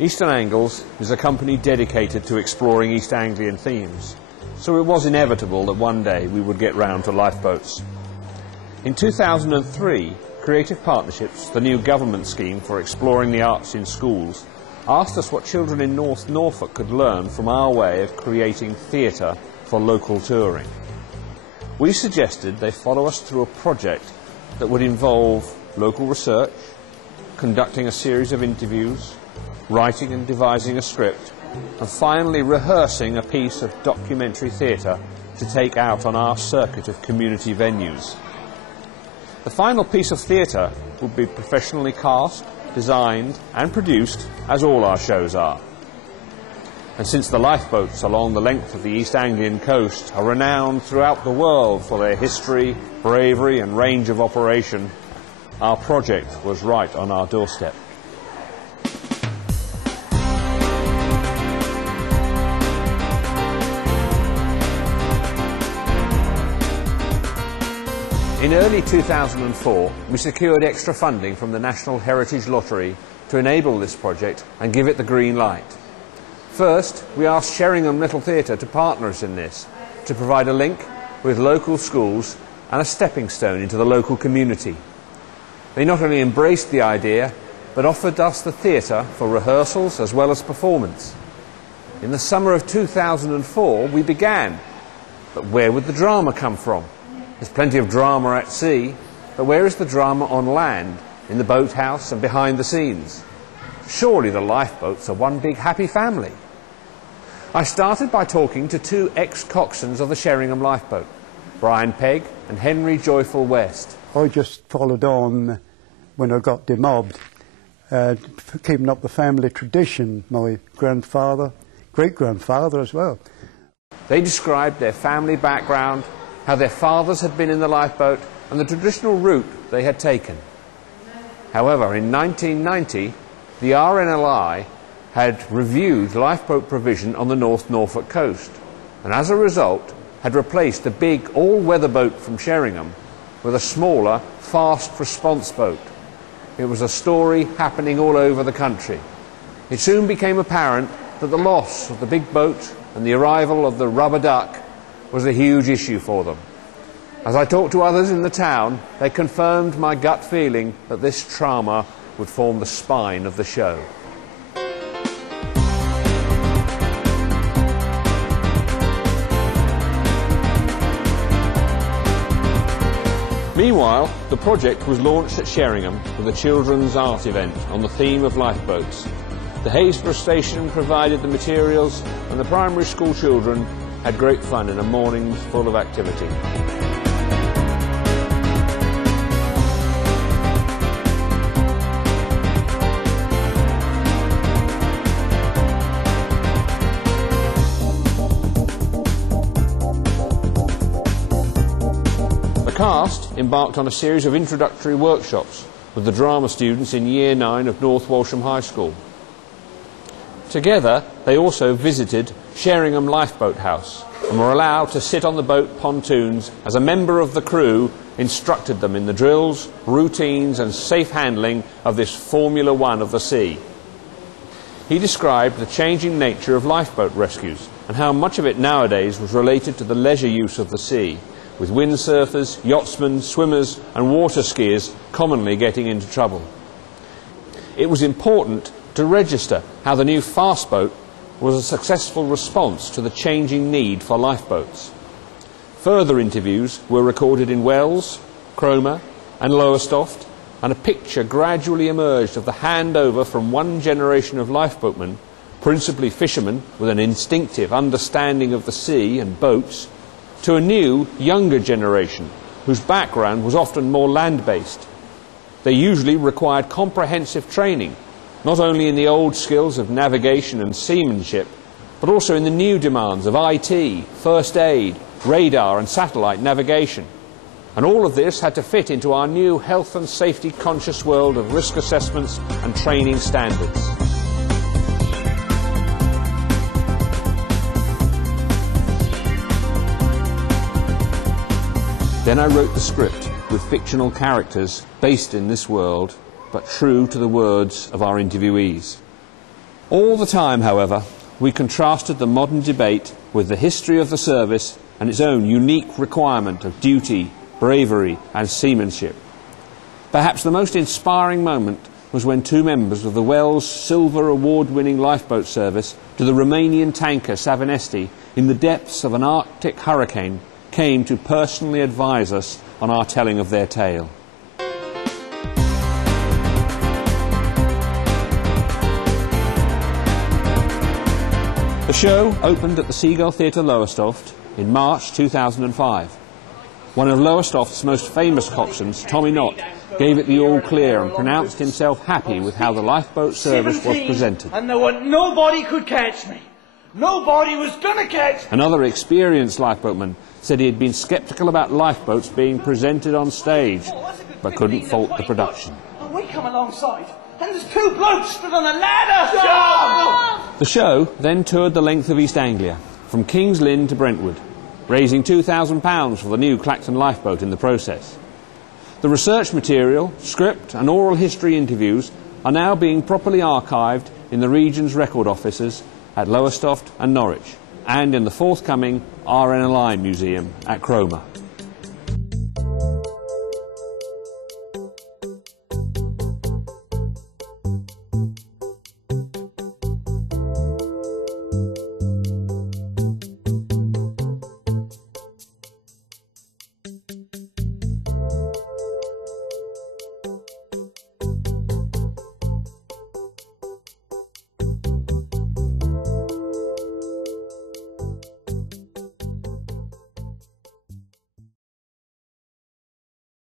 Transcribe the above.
Eastern Angles is a company dedicated to exploring East Anglian themes, so it was inevitable that one day we would get round to lifeboats. In 2003, Creative Partnerships, the new government scheme for exploring the arts in schools, asked us what children in North Norfolk could learn from our way of creating theatre for local touring. We suggested they follow us through a project that would involve local research, conducting a series of interviews, writing and devising a script, and finally rehearsing a piece of documentary theatre to take out on our circuit of community venues. The final piece of theatre would be professionally cast, designed and produced, as all our shows are. And since the lifeboats along the length of the East Anglian coast are renowned throughout the world for their history, bravery and range of operation, our project was right on our doorstep. In early 2004, we secured extra funding from the National Heritage Lottery to enable this project and give it the green light. First, we asked Sheringham Little Theatre to partner us in this, to provide a link with local schools and a stepping stone into the local community. They not only embraced the idea, but offered us the theatre for rehearsals as well as performance. In the summer of 2004, we began. But where would the drama come from? There's plenty of drama at sea, but where is the drama on land, in the boathouse and behind the scenes? Surely the lifeboats are one big happy family. I started by talking to two ex-coxswains of the Sheringham lifeboat, Brian Pegg and Henry Joyful West. I just followed on when I got demobbed, keeping up the family tradition, my grandfather, great-grandfather as well. They described their family background, how their fathers had been in the lifeboat and the traditional route they had taken. However, in 1990, the RNLI had reviewed lifeboat provision on the North Norfolk coast, and as a result had replaced the big all-weather boat from Sheringham with a smaller, fast response boat. It was a story happening all over the country. It soon became apparent that the loss of the big boat and the arrival of the rubber duck was a huge issue for them. As I talked to others in the town, they confirmed my gut feeling that this trauma would form the spine of the show. Meanwhile, the project was launched at Sheringham with a children's art event on the theme of lifeboats. The Haysborough station provided the materials, and the primary school children had great fun in a morning full of activity. The cast embarked on a series of introductory workshops with the drama students in Year 9 of North Walsham High School. Together, they also visited Sheringham Lifeboat House and were allowed to sit on the boat pontoons as a member of the crew instructed them in the drills, routines and safe handling of this Formula One of the sea. He described the changing nature of lifeboat rescues and how much of it nowadays was related to the leisure use of the sea, with windsurfers, yachtsmen, swimmers and water skiers commonly getting into trouble. It was important to register how the new fast boat was a successful response to the changing need for lifeboats. Further interviews were recorded in Wells, Cromer and Lowestoft, and a picture gradually emerged of the handover from one generation of lifeboatmen, principally fishermen with an instinctive understanding of the sea and boats, to a new, younger generation whose background was often more land-based. They usually required comprehensive training, not only in the old skills of navigation and seamanship, but also in the new demands of IT, first aid, radar and satellite navigation. And all of this had to fit into our new health and safety conscious world of risk assessments and training standards. Then I wrote the script with fictional characters based in this world, but true to the words of our interviewees. All the time, however, we contrasted the modern debate with the history of the service and its own unique requirement of duty, bravery and seamanship. Perhaps the most inspiring moment was when two members of the Wells Silver Award-winning lifeboat service to the Romanian tanker Savanesti in the depths of an Arctic hurricane came to personally advise us on our telling of their tale. The show opened at the Seagull Theatre Lowestoft in March 2005. One of Lowestoft's most famous coxswains, Tommy Knott, gave it the all clear and pronounced himself happy with how the lifeboat service was presented. And nobody could catch me. Nobody was going to catch me. Another experienced lifeboatman said he had been sceptical about lifeboats being presented on stage, but couldn't fault the production. And we come alongside, and there's two blokes stood on a ladder. The show then toured the length of East Anglia, from King's Lynn to Brentwood, raising £2,000 for the new Clacton lifeboat in the process. The research material, script and oral history interviews are now being properly archived in the region's record offices at Lowestoft and Norwich, and in the forthcoming RNLI Museum at Cromer.